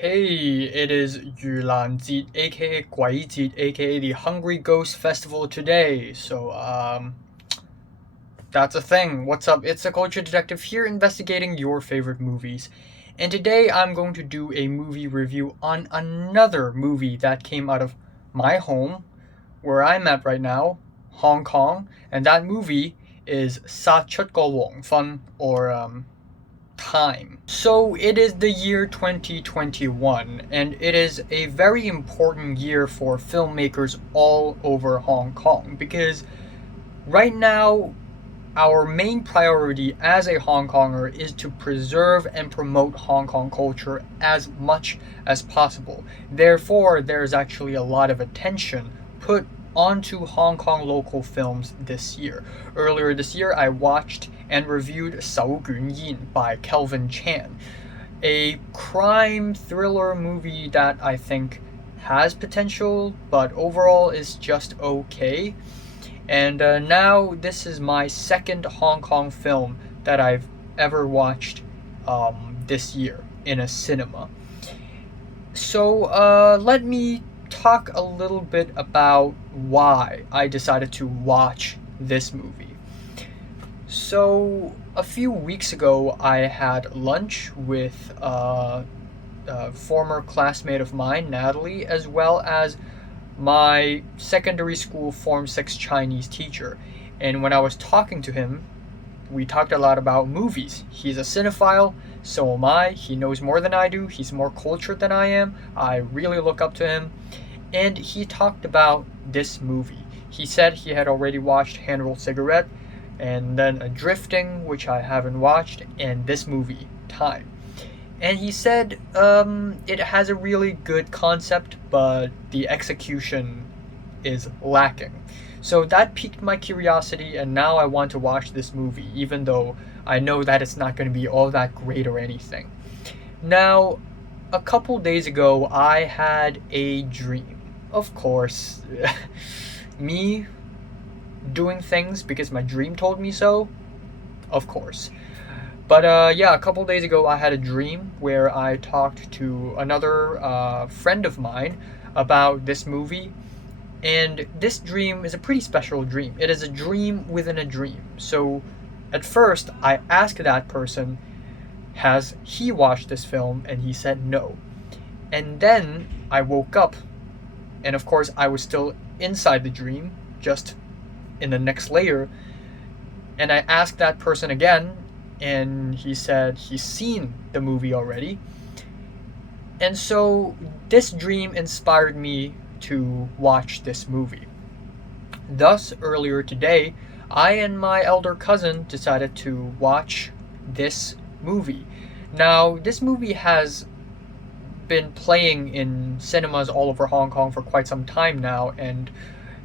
Hey, it is Yulanjit, aka Guaijit, aka the Hungry Ghost Festival today. That's a thing. What's up? It's the Culture Detective here investigating your favorite movies. And today I'm going to do a movie review on another movie that came out of my home, where I'm at right now, Hong Kong. And that movie is殺出個黃昏, or time. So it is the year 2021, and it is a very important year for filmmakers all over Hong Kong because right now, our main priority as a Hong Konger is to preserve and promote Hong Kong culture as much as possible. Therefore, there's actually a lot of attention put onto Hong Kong local films this year. Earlier this year, I watched and reviewed殺出個黃昏by Kelvin Chan, a crime thriller movie that I think has potential, but overall is just okay. And now this is my second Hong Kong film that I've ever watched this year in a cinema. So let me talk a little bit about why I decided to watch this movie. So a few weeks ago, I had lunch with a former classmate of mine, Natalie, as well as my secondary school Form 6 Chinese teacher. And when I was talking to him, we talked a lot about movies. He's a cinephile, so am I. He knows more than I do. He's more cultured than I am. I really look up to him. And he talked about this movie. He said he had already watched Hand-Rolled Cigarette, and then Drifting, which I haven't watched, and this movie, Time. And he said it has a really good concept, but the execution is lacking. So that piqued my curiosity, and now I want to watch this movie, even though I know that it's not going to be all that great or anything. Now, a couple days ago, I had a dream. Of course, me doing things because my dream told me so? Of course. But yeah, a couple days ago, I had a dream where I talked to another friend of mine about this movie. And this dream is a pretty special dream. It is a dream within a dream. So at first, I asked that person, has he watched this film? And he said no. And then I woke up, and of course, I was still inside the dream, just in the next layer. And I asked that person again, and he said he's seen the movie already. And so this dream inspired me to watch this movie. Thus, earlier today, I and my elder cousin decided to watch this movie. Now, this movie has been playing in cinemas all over Hong Kong for quite some time now, and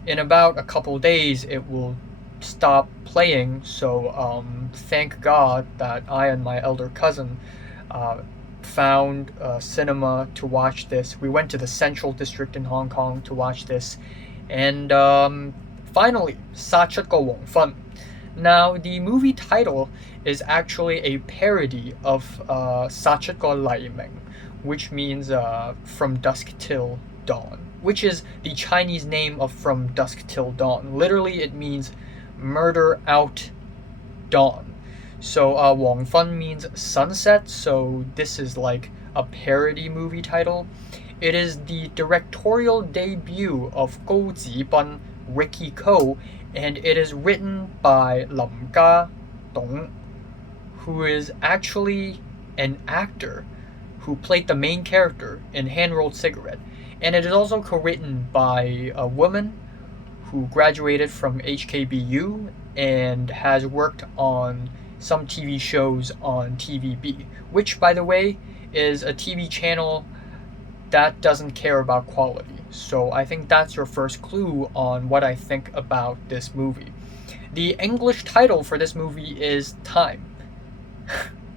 in about a couple days it will stop playing. So thank God that I and my elder cousin found a cinema to watch this. We went to the Central District in Hong Kong to watch this, and finally, 殺出個黃昏. Now, the movie title is actually a parody of 殺出個黎明, which means from dusk till dawn, which is the Chinese name of From Dusk Till Dawn. Literally, it means murder out dawn. So Wang Fun means sunset, so this is like a parody movie title. It is the directorial debut of Gou Zibun, Ricky Ko, and it is written by Lam Ga Dong, who is actually an actor who played the main character in Hand-Rolled Cigarette. And it is also co-written by a woman who graduated from HKBU and has worked on some TV shows on TVB, which, by the way, is a TV channel that doesn't care about quality. So I think that's your first clue on what I think about this movie. The English title for this movie is Time.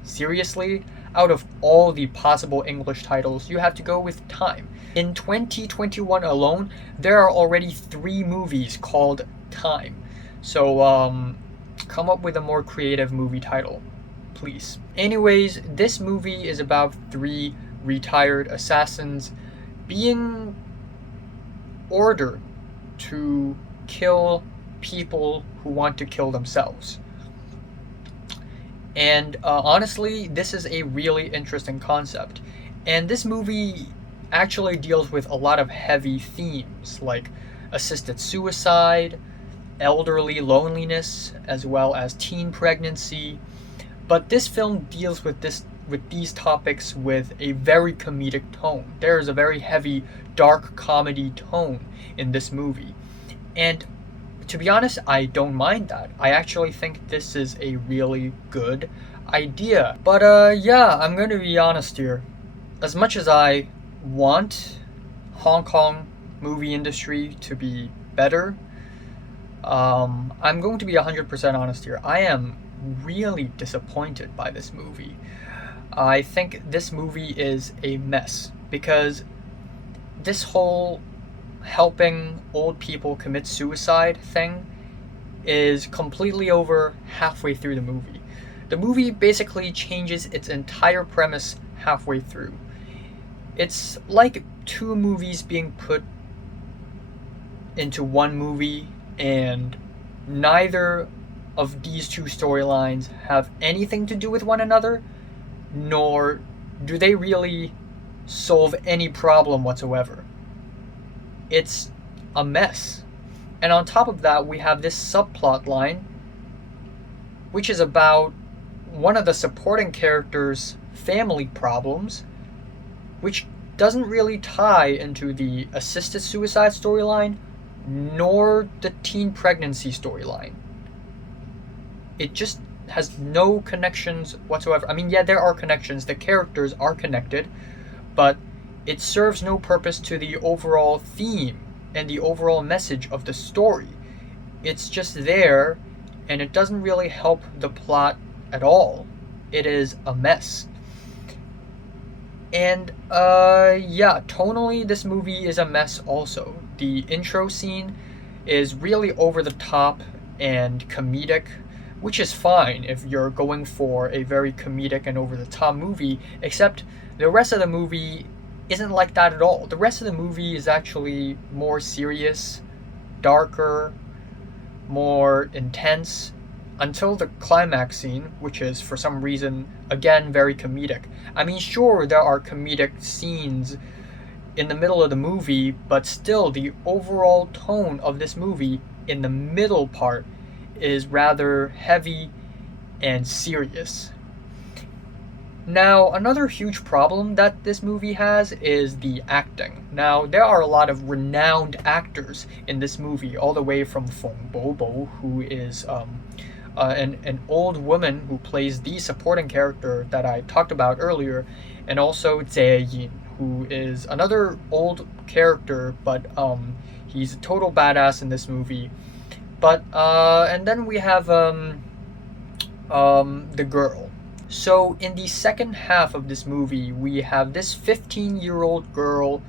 Seriously? Out of all the possible English titles, you have to go with Time. In 2021 alone, there are already 3 movies called Time. So come up with a more creative movie title, please. Anyways, this movie is about 3 retired assassins being ordered to kill people who want to kill themselves. And honestly, this is a really interesting concept. And this movie actually deals with a lot of heavy themes like assisted suicide, elderly loneliness, as well as teen pregnancy. But this film deals with these topics with a very comedic tone. There is a very heavy, dark comedy tone in this movie. And to be honest, I don't mind that. I actually think this is a really good idea. But yeah, I'm going to be honest here. As much as I want Hong Kong movie industry to be better, I'm going to be 100% honest here. I am really disappointed by this movie. I think this movie is a mess because this whole helping old people commit suicide thing is completely over halfway through the movie. The movie basically changes its entire premise halfway through. It's like two movies being put into one movie, and neither of these two storylines have anything to do with one another, nor do they really solve any problem whatsoever. It's a mess. And on top of that, we have this subplot line, which is about one of the supporting characters' family problems, which doesn't really tie into the assisted suicide storyline, nor the teen pregnancy storyline. It just has no connections whatsoever. I mean, yeah, there are connections. The characters are connected, but it serves no purpose to the overall theme and the overall message of the story. It's just there, and it doesn't really help the plot at all. It is a mess. And yeah, tonally this movie is a mess also. The intro scene is really over the top and comedic, which is fine if you're going for a very comedic and over the top movie, except the rest of the movie isn't like that at all. The rest of the movie is actually more serious, darker, more intense, until the climax scene, which is for some reason, again, very comedic. I mean, sure, there are comedic scenes in the middle of the movie, but still, the overall tone of this movie in the middle part is rather heavy and serious. Now, another huge problem that this movie has is the acting. Now, there are a lot of renowned actors in this movie, all the way from Feng Bobo, who is an old woman who plays the supporting character that I talked about earlier, and also Jie Yin, who is another old character, but he's a total badass in this movie. But and then we have the girl. So in the second half of this movie, we have this 15-year-old girl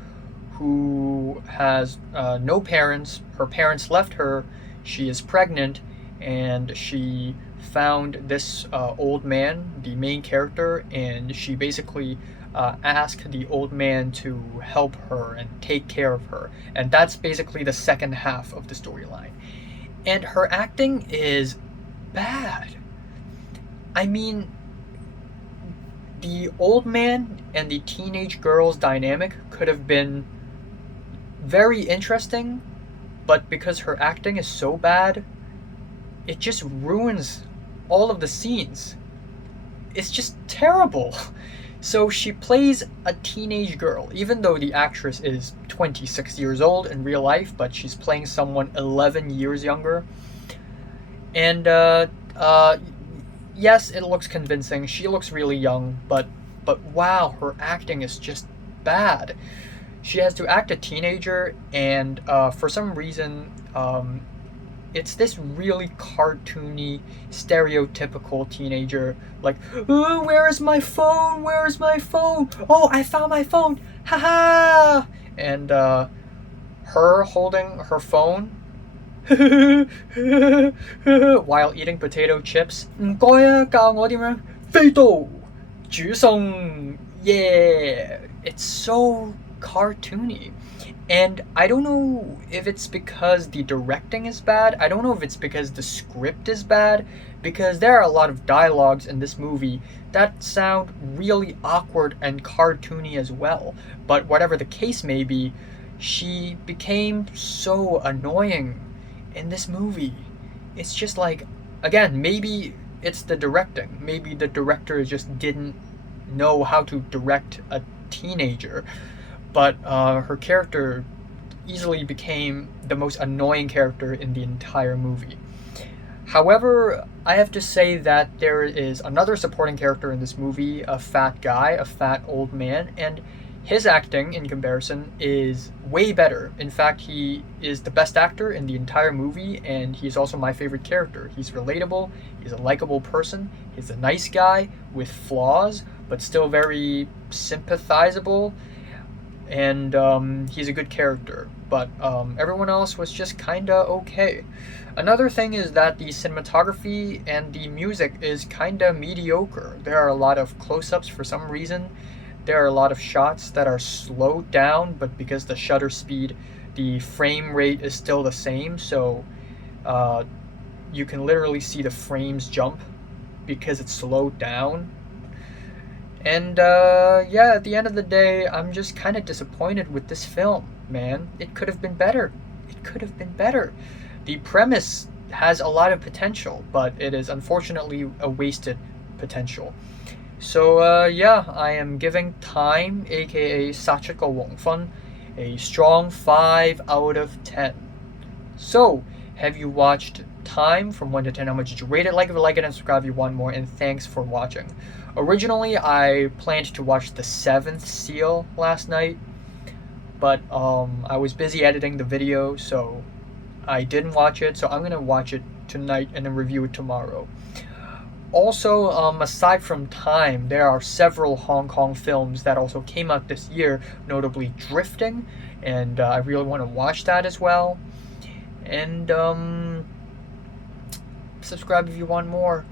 who has no parents. Her parents left her. She is pregnant, and she found this old man, the main character, and she basically asked the old man to help her and take care of her. And that's basically the second half of the storyline. And her acting is bad. I mean, the old man and the teenage girl's dynamic could have been very interesting, but because her acting is so bad, it just ruins all of the scenes. It's just terrible. So she plays a teenage girl, even though the actress is 26 years old in real life, but she's playing someone 11 years younger. And yes, it looks convincing. She looks really young, but wow, her acting is just bad. She has to act a teenager, and for some reason, it's this really cartoony, stereotypical teenager, like, oh, where is my phone? Where is my phone? Oh, I found my phone! Haha! And her holding her phone while eating potato chips. 唔該啊，教我點樣飛刀煮餸 Yeah, it's so cartoony. And I don't know if it's because the directing is bad. I don't know if it's because the script is bad. Because there are a lot of dialogues in this movie that sound really awkward and cartoony as well. But whatever the case may be, she became so annoying in this movie. It's just like, again, maybe it's the directing. Maybe the director just didn't know how to direct a teenager, but her character easily became the most annoying character in the entire movie. However, I have to say that there is another supporting character in this movie, a fat guy, a fat old man, and his acting, in comparison, is way better. In fact, he is the best actor in the entire movie, and he's also my favorite character. He's relatable, he's a likable person, he's a nice guy with flaws, but still very sympathizable, and he's a good character. But everyone else was just kinda okay. Another thing is that the cinematography and the music is kinda mediocre. There are a lot of close ups for some reason. There are a lot of shots that are slowed down, but because the shutter speed, the frame rate is still the same, so uh, you can literally see the frames jump because it's slowed down. And yeah, at the end of the day, I'm just kind of disappointed with this film, man. It could have been better. It could have been better. The premise has a lot of potential, but it is unfortunately a wasted potential. So yeah, I am giving Time, aka殺出個黃昏, a strong 5 out of 10. So, have you watched Time from 1 to 10? How much did you rate it? Like if you like it and subscribe if you want more, and thanks for watching. Originally, I planned to watch The Seventh Seal last night, but I was busy editing the video, so I didn't watch it. So I'm gonna watch it tonight and then review it tomorrow. Also, aside from Time, there are several Hong Kong films that also came out this year, notably Drifting, and I really want to watch that as well. And subscribe if you want more.